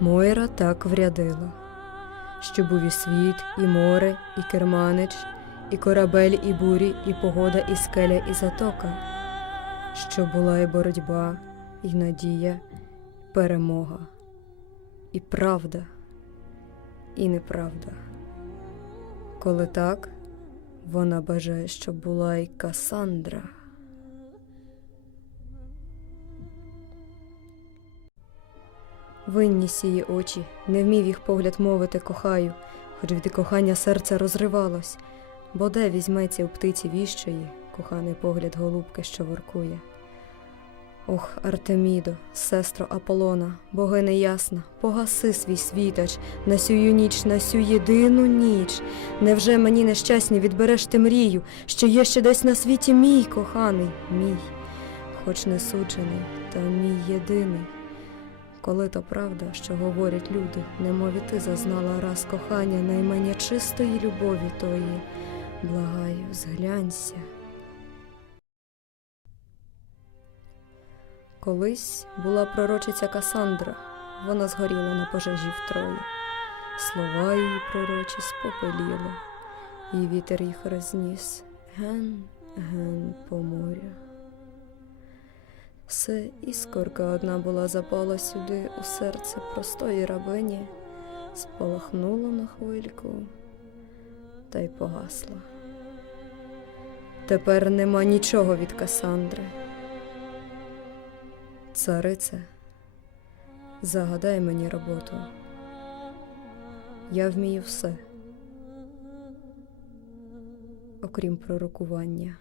Мойра так врядила, що був і світ, і море, і керманич, і корабель, і бурі, і погода, і скеля, і затока, що була і боротьба, і надія, і перемога, і правда, і неправда. Коли так, вона бажає, щоб була і Касандра. Винні сії очі, не вмів їх погляд мовити кохаю, хоч від кохання серце розривалось, бо де візьметься у птиці віщої коханий погляд голубки, що воркує. Ох, Артемідо, сестро Аполлона, богине ясна, погаси свій світоч на сюю ніч, на сю єдину ніч. Невже мені нещасні відбереш ти мрію, що є ще десь на світі мій коханий, мій, хоч не суджений, та мій єдиний. Коли то правда, що говорять люди, немов і ти зазнала раз кохання наймення чистої любові тої, благаю, зглянься. Колись була пророчиця Касандра, вона згоріла на пожежі втроє. Слова її пророчі спопеліли, і вітер їх розніс ген, ген по морю. Все іскорка одна була запала сюди у серце простої рабині, спалахнула на хвильку та й погасла. Тепер нема нічого від Касандри. Царице, загадай мені роботу. Я вмію все, окрім пророкування.